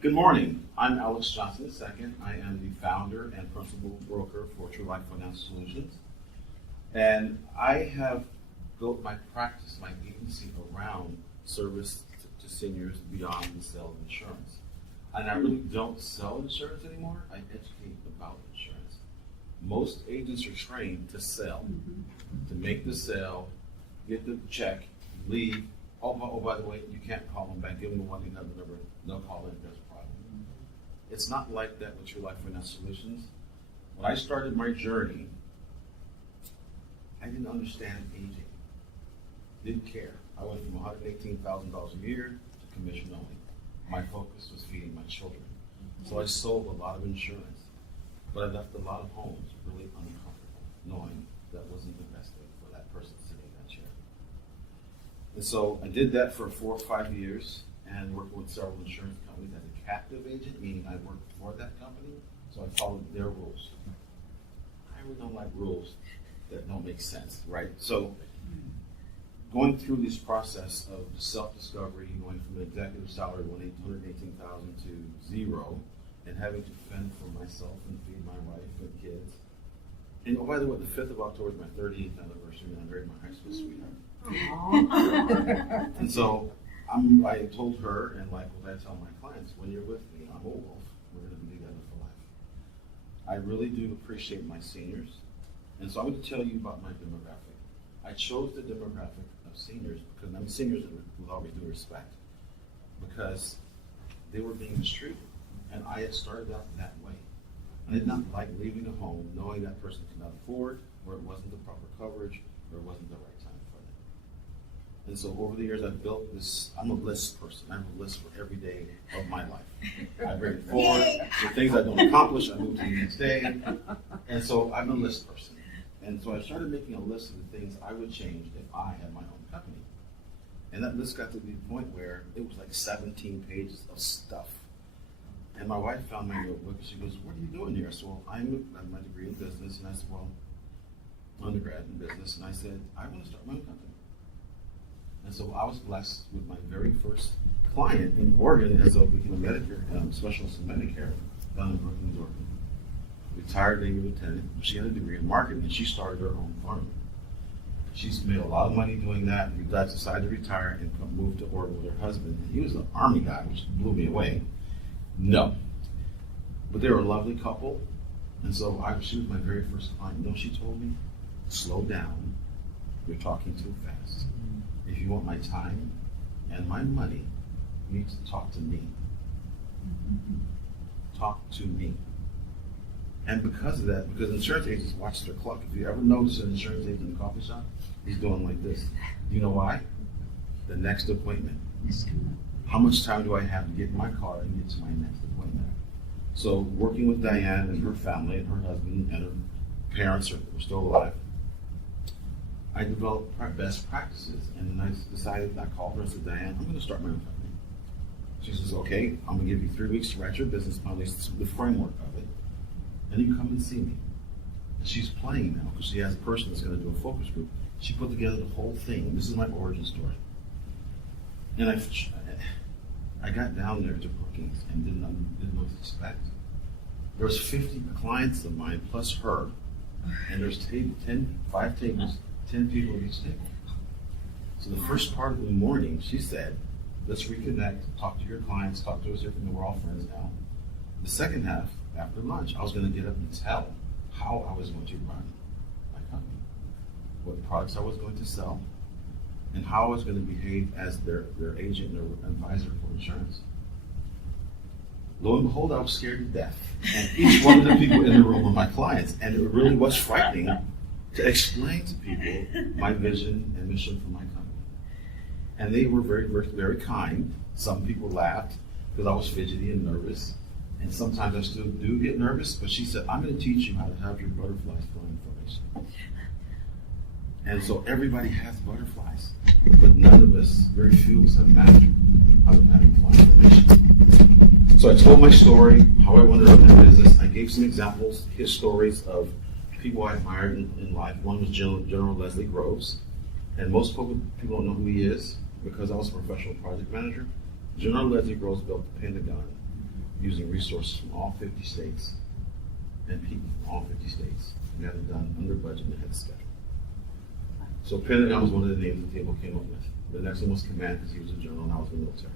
Good morning. I'm Alex Johnson II. I am the founder and principal broker for True Life Financial Solutions. And I have built my practice, my agency around service to seniors beyond the sale of insurance. And I really don't sell insurance anymore. I educate about insurance. Most agents are trained to sell, to make the sale, get the check, leave. Oh, by the way, you can't call them back. Give them the 1-800 number. They'll call in if there's a problem. It's not like that with True Life Financial Solutions. When I started my journey, I didn't understand aging. Didn't care. I went from $118,000 a year to commission only. My focus was feeding my children. So I sold a lot of insurance, but I left a lot of homes really uncomfortable, knowing that wasn't the best thing for that person sitting in that chair. And so I did that for 4 or 5 years and worked with several insurance companies as a captive agent, meaning I worked for that company, so I followed their rules. I really don't like rules that don't make sense, right? So going through this process of self-discovery, going from an executive salary of $118,000 to zero, and having to fend for myself and feed my wife and kids. And oh, by the way, the 5th of October is my 38th anniversary, and I married my high school sweetheart. And so I told her, and like what I tell my clients, when you're with me, I'm old wolf, we're going to be together for life. I really do appreciate my seniors, and so I'm going to tell you about my demographic. I chose the demographic of seniors because I'm seniors with all due respect, because they were being mistreated, and I had started out that way. I did not like leaving a home knowing that person could not afford, or it wasn't the proper coverage, or it wasn't the right time for them. And so over the years, I've built this. I'm a list person. I have a list for every day of my life. I bring it forward. The things I don't accomplish, I move to the next day. And so I'm a list person. And so I started making a list of the things I would change if I had my own company. And that list got to the point where it was like 17 pages of stuff. And my wife found my notebook and she goes, "What are you doing here?" I said, "Well, I have my degree in business." And I said, "Well, undergrad in business." And I said, "I want to start my own company." And so I was blessed with my very first client in Oregon as I became a Medicare specialist in Medicare down in Brooklyn, Oregon. Retired Navy lieutenant. She had a degree in marketing, and she started her own firm. She's made a lot of money doing that. She decided to retire and move to Oregon with her husband. And he was an Army guy, which blew me away. No. But they were a lovely couple. And so she was my very first client. You know, she told me, "Slow down. You're talking too fast. If you want my time and my money, you need to talk to me. Talk to me." And because of that, because insurance agents watch their clock. If you ever notice an insurance agent in a coffee shop, he's doing like this. Do you know why? The next appointment. How much time do I have to get in my car and get to my next appointment? So working with Diane and her family and her husband and her parents were still alive, I developed best practices. And then I decided, I called her and said, "Diane, I'm going to start my own company." She says, "Okay, I'm going to give you 3 weeks to write your business plan, the framework of it. And you come and see me." And she's playing now because she has a person that's going to do a focus group. She put together the whole thing. This is my origin story. And I got down there to Brookings and didn't know what to expect. There was 50 clients of mine plus her, and there's 5 tables, 10 people at each table. So the first part of the morning, she said, "Let's reconnect, talk to your clients, talk to us here, we're all friends now." The second half, after lunch, I was going to get up and tell how I was going to run my company, what products I was going to sell, and how I was going to behave as their agent and their advisor for insurance. Lo and behold, I was scared to death. And each one of the people in the room were my clients. And it really was frightening to explain to people my vision and mission for my company. And they were very, very, very kind. Some people laughed because I was fidgety and nervous. And sometimes I still do get nervous, but she said, "I'm going to teach you how to have your butterflies flying formation." And so everybody has butterflies, but none of us, very few of us, have mastered how to have flying formation. So I told my story, how I wanted to run my business. I gave some examples, his stories of people I admired in life. One was General Leslie Groves, and most people don't know who he is because I was a professional project manager. General Leslie Groves built the Pentagon using resources from all 50 states and people from all 50 states. We got it done under budget and ahead of schedule. So Pentagon was one of the names the table came up with. The next one was Command because he was a general and I was in the military.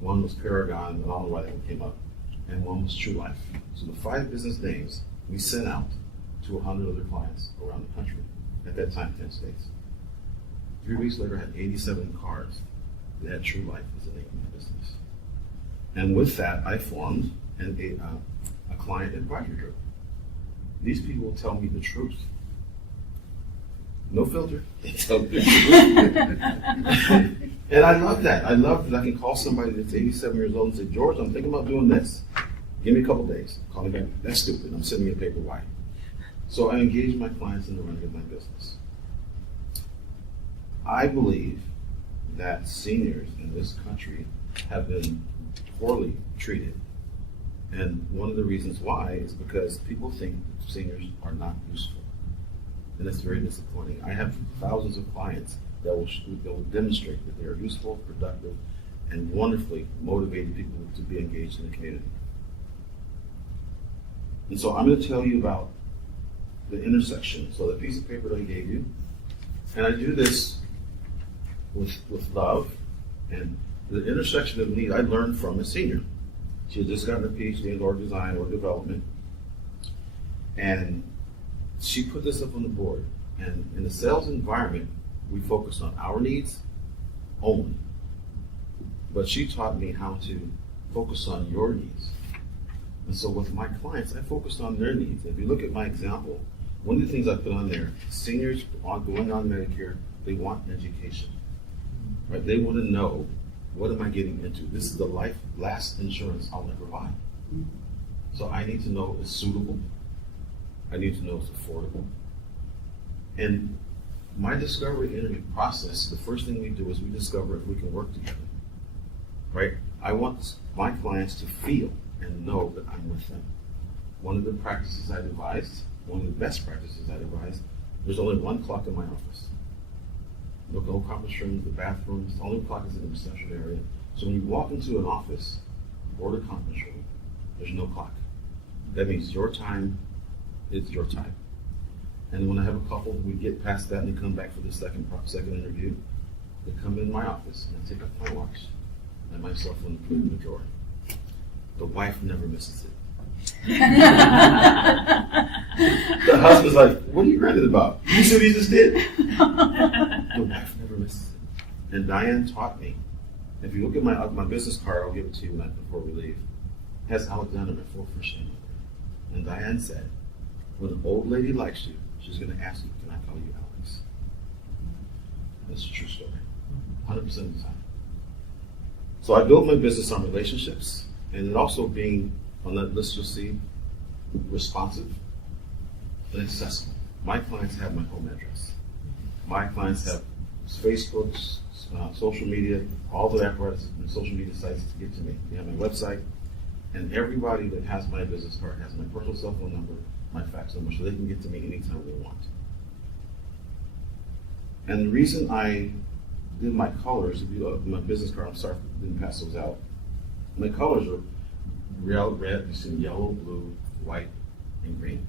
One was Paragon, and I don't know why that one came up. And one was True Life. So the 5 business names we sent out to 100 other clients around the country. At that time, 10 states. 3 weeks later, I had 87 cards that had True Life as the name of my business. And with that, I formed a client advisory group. These people tell me the truth. No filter. They tell me the truth. And I love that. I love that I can call somebody that's 87 years old and say, George, I'm thinking about doing this. Give me a couple days. Call me back. That's stupid. I'm sending you a paper. Why? So I engage my clients in the running of my business. I believe that seniors in this country have been poorly treated. And one of the reasons why is because people think seniors are not useful. And it's very disappointing. I have thousands of clients that will demonstrate that they are useful, productive, and wonderfully motivated people to be engaged in the community. And so I'm going to tell you about the intersection. So the piece of paper that I gave you, and I do this with love, and the intersection of need I learned from a senior. She had just gotten a PhD in org design or development, and she put this up on the board. And in the sales environment, we focus on our needs only. But she taught me how to focus on your needs. And so with my clients, I focused on their needs. If you look at my example, one of the things I put on there, seniors going on Medicare, they want an education. Right? They want to know, what am I getting into? This is the last insurance I'll ever buy. So I need to know it's suitable. I need to know it's affordable. And my discovery interview process, the first thing we do is we discover if we can work together. Right? I want my clients to feel and know that I'm with them. One of the practices I devised, one of the best practices I devised, there's only one clock in my office. No conference rooms, the bathrooms, the only clock is in the reception area. So when you walk into an office or the conference room, there's no clock. That means your time is your time. And when I have a couple, we get past that and they come back for the second interview. They come in my office and I take up my watch and my cell phone and put it in the drawer. The wife never misses it. The husband's like, what are you ranting about? You see what he just did? The wife never misses it. And Diane taught me. If you look at my business card, I'll give it to you before we leave. It has Alexander, my full first name. And Diane said, when an old lady likes you, she's going to ask you, can I call you Alex? That's a true story. 100% of the time. So I built my business on relationships and it also being, on that list you'll see, responsive and accessible. My clients have my home address. My clients have Facebook, social media, all the apparatus and social media sites to get to me. They have my website, and everybody that has my business card has my personal cell phone number, my fax number, so they can get to me anytime they want. And the reason I did my colors, if you look at my business card, I'm sorry I didn't pass those out. My colors are real red, you see yellow, blue, white, and green.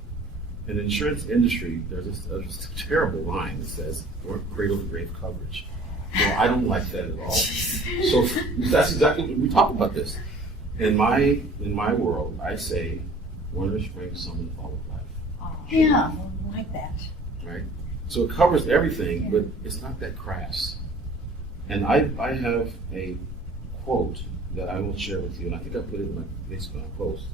In the insurance industry, there's a terrible line that says cradle to grave coverage. Well, I don't like that at all. So that's exactly, we talk about this. In my world, I say winter, spring, summer, fall of life. Oh, yeah, I like that. Right? So it covers everything, but it's not that crass. And I have a quote that I will share with you, and I think I put it in my Facebook post,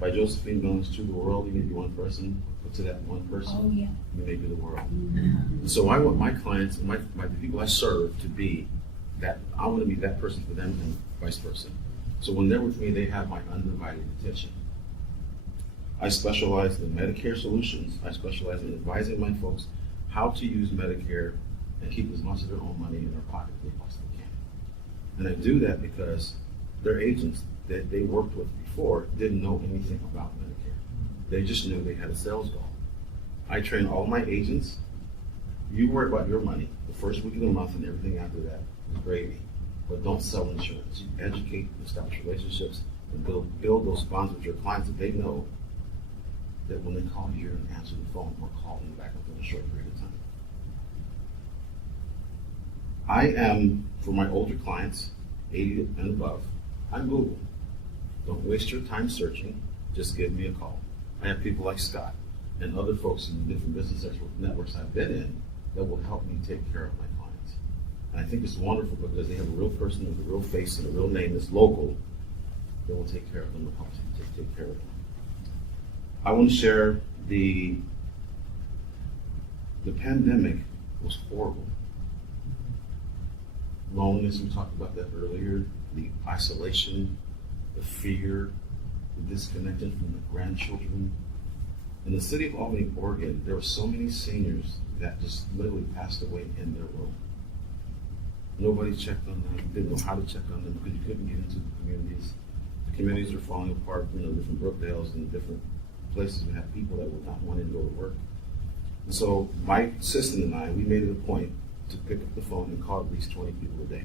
by Josephine Jones, to the world, you may be one person, but to that one person, you may be the world. And so I want my clients and the people I serve to be that, I want to be that person for them and vice versa. So when they're with me, they have my undivided attention. I specialize in Medicare solutions. I specialize in advising my folks how to use Medicare and keep as much of their own money in their pocket as they possibly can. And I do that because their agents that they worked with before didn't know anything about Medicare. They just knew they had a sales goal. I train all my agents. You worry about your money the first week of the month, and everything after that is gravy. But don't sell insurance. You educate, establish relationships, and build those bonds with your clients that they know that when they call you, you're going to answer the phone or call them back within a short period of time. I am, for my older clients, 80 and above, I'm Google. Don't waste your time searching, just give me a call. I have people like Scott and other folks in the different business networks I've been in that will help me take care of my clients. And I think it's wonderful because they have a real person with a real face and a real name that's local that will take care of them and help them take care of them. I want to share the pandemic was horrible. Loneliness, we talked about that earlier, the isolation, the fear, the disconnection from the grandchildren. In the city of Albany, Oregon, there were so many seniors that just literally passed away in their room. Nobody checked on them, didn't know how to check on them because you couldn't get into the communities. The communities were falling apart, different Brookdales and different places. We had people that would not want to go to work. And so my assistant and I, we made it a point to pick up the phone and call at least 20 people a day.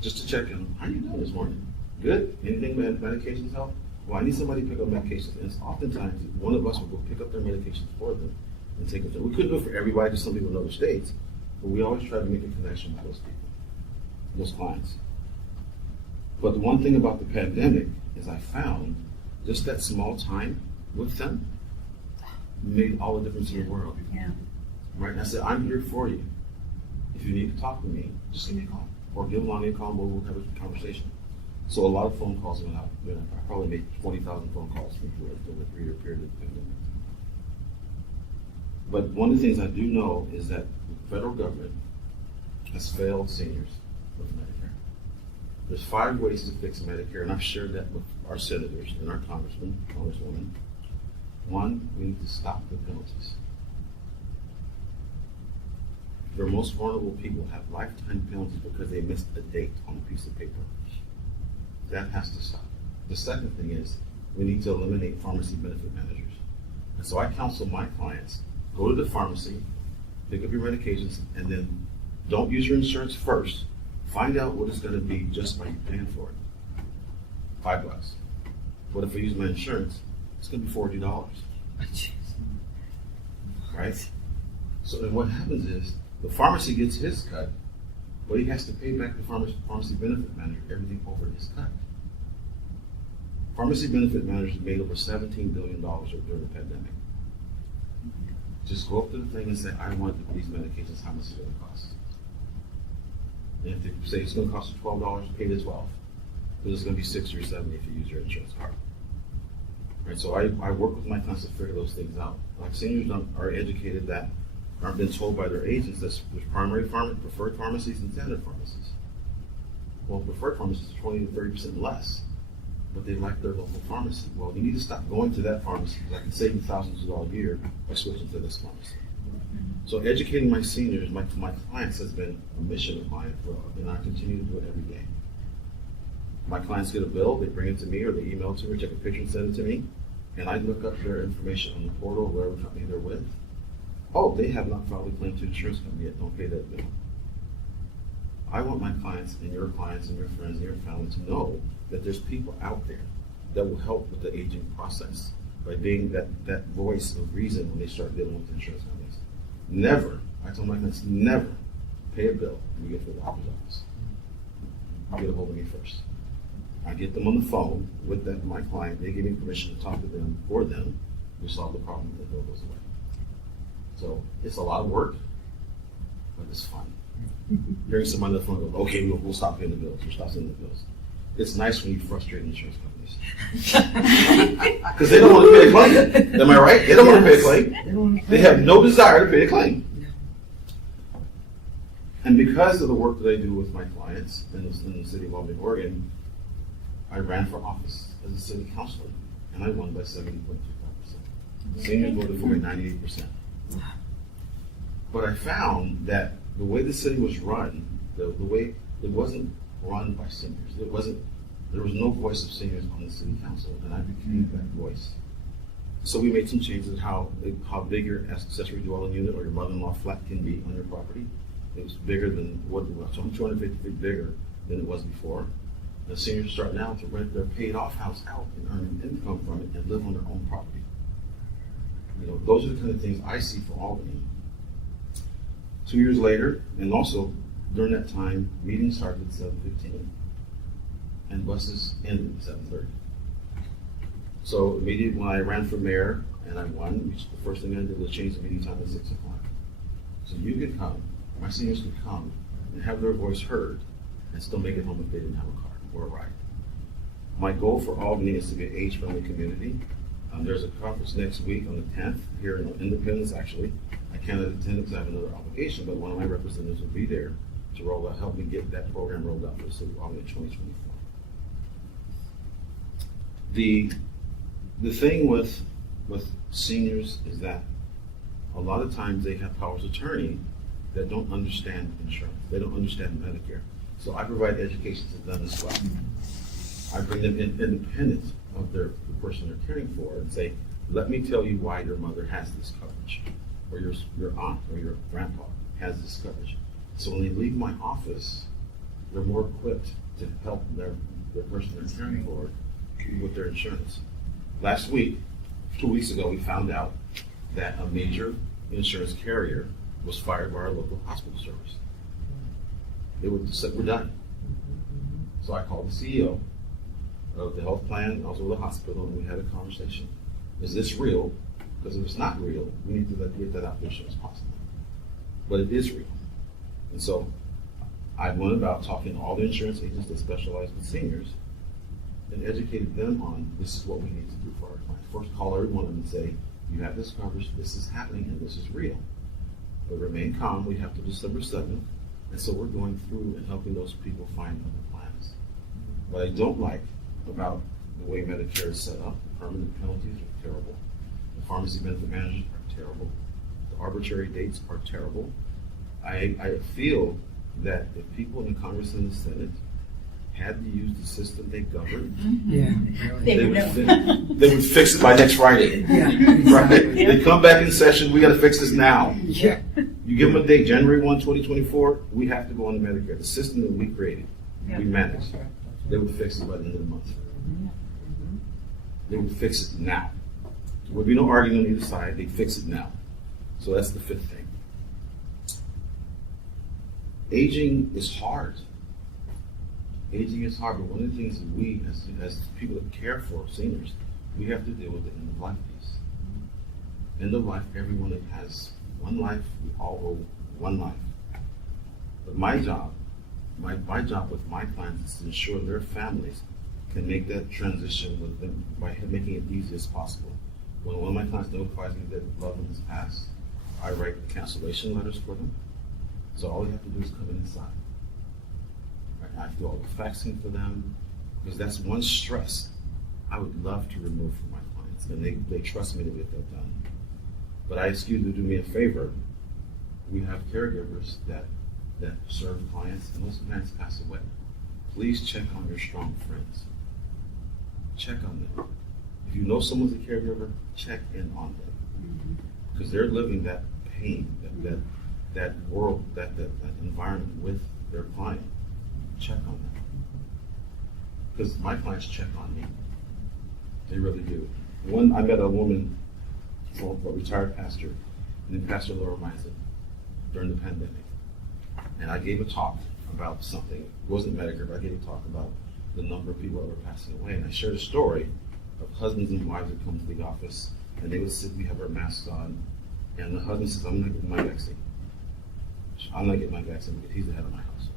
Just to check in, how you doing this morning? Good? Anything medications help? Well, I need somebody to pick up medications. And oftentimes, one of us will go pick up their medications for them and take them to. We couldn't do it for everybody, just some people in other states, but we always try to make a connection with those people, those clients. But the one thing about the pandemic is I found just that small time with them made all the difference in the world. Yeah. Right? And I said, I'm here for you. If you need to talk to me, just give me a call. Or give Lonnie a call and we'll have a conversation. So a lot of phone calls went out. I probably made 20,000 phone calls through the 3-year period of the pandemic. But one of the things I do know is that the federal government has failed seniors with Medicare. There's 5 ways to fix Medicare, and I've shared that with our senators and our congresswomen. 1, we need to stop the penalties. The most vulnerable people have lifetime penalties because they missed a date on a piece of paper. That has to stop. The second thing is we need to eliminate pharmacy benefit managers. And so I counsel my clients, go to the pharmacy, pick up your medications, and then don't use your insurance first. Find out what it's going to be just by you paying for it. $5. What if I use my insurance? It's going to be $40. Right? So then what happens is the pharmacy gets his cut, but he has to pay back the pharmacy benefit manager everything over his cut. Pharmacy benefit managers made over $17 billion during the pandemic. Just go up to the thing and say, I want these medications, how much is it going to cost? And if they say it's going to cost you $12, pay the $12. Because it's going to be $60 or $70 if you use your insurance card. Right, so I work with my clients to figure those things out. Like seniors are educated that aren't been told by their agents that there's primary preferred pharmacies and standard pharmacies. Well, preferred pharmacies are 20 to 30% less, but they like their local pharmacy. Well, you need to stop going to that pharmacy because I can save you thousands of dollars a year by switching to this pharmacy. So educating my seniors, my clients, has been a mission of mine, and I continue to do it every day. My clients get a bill, they bring it to me, or they email it to me, or take a picture and send it to me, and I look up their information on the portal, wherever company they're with. Oh, they have not filed a claim to insurance company yet, don't pay that bill. I want my clients and your friends and your family to know that there's people out there that will help with the aging process by being that voice of reason when they start dealing with insurance companies. Never, I tell my clients, never pay a bill when you get to the doctor's office. Get a hold of me first. I get them on the phone with my client, they give me permission to talk to them for them, we solve the problem, the bill goes away. So it's a lot of work, but it's fun. Hearing somebody on the phone go, okay, we'll stop paying the bills, we'll stop sending the bills. It's nice when you frustrate insurance companies. Because they don't want to pay a claim. Am I right? They don't want to pay a claim. They have no desire to pay a claim. And because of the work that I do with my clients in the city of Albany, Oregon, I ran for office as a city councilor, and I won by 70.25%. Seniors voted for me 98%. But I found that the way the city was run, the way it wasn't run by seniors. There was no voice of seniors on the city council, and I became that voice. So we made some changes how big your accessory dwelling unit or your mother-in-law flat can be on your property. It was bigger than what it was, so 250 feet bigger than it was before. The seniors start now to rent their paid off house out and earn an income from it and live on their own property. You know, those are the kind of things I see for Albany. 2 years later, and also during that time, meetings started at 7:15 and buses ended at 7:30. So immediately when I ran for mayor and I won, the first thing I did was change the meeting time to 6 o'clock. So you could come, my seniors could come and have their voice heard and still make it home if they didn't have a car or a ride. My goal for Albany is to be an age-friendly community. There's a conference next week on the 10th here in Independence, actually. I can't attend because I have another obligation, but one of my representatives will be there to help me get that program rolled out for the city of Albany in 2024. The thing with seniors is that a lot of times they have powers of attorney that don't understand insurance. They don't understand Medicare. So I provide education to them as well. I bring them in independent of the person they're caring for and say, let me tell you why your mother has this coverage, or your aunt or your grandpa has this coverage. So when they leave my office, they're more equipped to help their person they're caring for with their insurance. Last week, 2 weeks ago, we found out that a major insurance carrier was fired by our local hospital service. They said, we're done. So I called the CEO of the health plan and also the hospital, and we had a conversation. Is this real? Because if it's not real, we need to get that out there as soon as possible. But it is real. And so I went about talking to all the insurance agents that specialize with seniors and educated them on this is what we need to do for our clients. First, call every one of them and say, you have this coverage, this is happening, and this is real. But remain calm, we have to December 7th, and so we're going through and helping those people find other plans. What I don't like about the way Medicare is set up, the permanent penalties are terrible. The pharmacy benefit managers are terrible. The arbitrary dates are terrible. I feel that if people in Congress and the Senate had to use the system they govern, they would fix it by next Friday. Right? They come back in session, we got to fix this now. Yeah. You give them a date, January 1, 2024, we have to go on to Medicare. The system that we created, we managed. They would fix it by the end of the month. They would fix it now. There would be no argument on either side. They'd fix it now. So that's the fifth thing. Aging is hard. Aging is hard, but one of the things that we, as people that care for seniors, we have to deal with the end-of-life piece. End of life, everyone that has one life, we all owe one life. But my job with my clients is to ensure their families can make that transition with them by making it easy as possible. When one of my clients notifies me that loved one has passed, I write cancellation letters for them. So all they have to do is come in and sign. Right? I do all the faxing for them, because that's one stress I would love to remove from my clients, and they trust me to get that done. But I ask you to do me a favor. We have caregivers that serve clients, and those clients pass away. Please check on your strong friends. Check on them. If you know someone's a caregiver, check in on them, because they're living that pain, that world, that environment with their client. Check on them, because my clients check on me. They really do. I met a woman, a retired pastor, named Pastor Laura Misen, during the pandemic. And I gave a talk about something. It wasn't Medicare, but I gave a talk about the number of people that were passing away. And I shared a story of husbands and wives that come to the office, and they would sit, we have our masks on, and the husband says, I'm not getting my vaccine. I'm not getting my vaccine because he's the head of my household.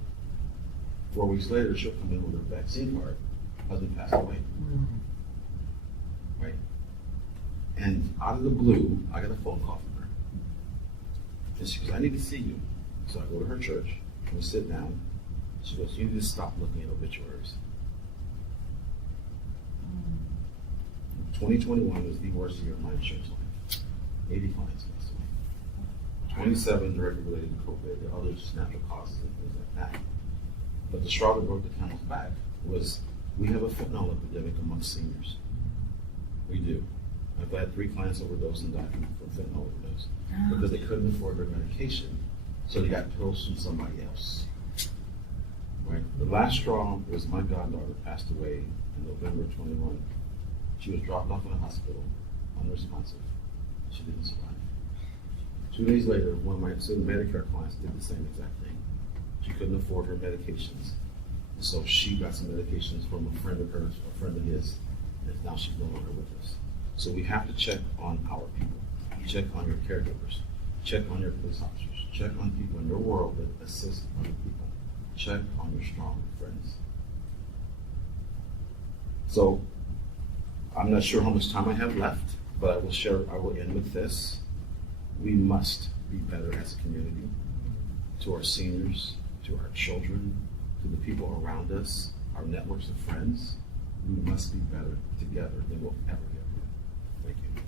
4 weeks later, she'll come in with her vaccine card. Husband passed away. Right? And out of the blue, I got a phone call from her. And she goes, I need to see you. So I go to her church, and we sit down. She goes, you need to stop looking at obituaries. 2021 was the worst year of my insurance life. 80 clients passed away. 27 directly related to COVID. The others just natural causes and things like that. But the straw that broke the camel's back was we have a fentanyl epidemic amongst seniors. We do. I've had 3 clients overdose and die from fentanyl overdose because they couldn't afford their medication, so they got pills from somebody else. Right? The last straw was my goddaughter passed away in November 21. She was dropped off in a hospital, unresponsive. She didn't survive. 2 days later, one of my Medicare clients did the same exact thing. She couldn't afford her medications. So she got some medications from a friend of hers, a friend of his, and now she's no longer with us. So we have to check on our people. Check on your caregivers. Check on your police officers. Check on people in your world that assist other people. Check on your strong friends. So I'm not sure how much time I have left, but I will end with this. We must be better as a community, to our seniors, to our children, to the people around us, our networks of friends. We must be better together than we'll ever get. Thank you.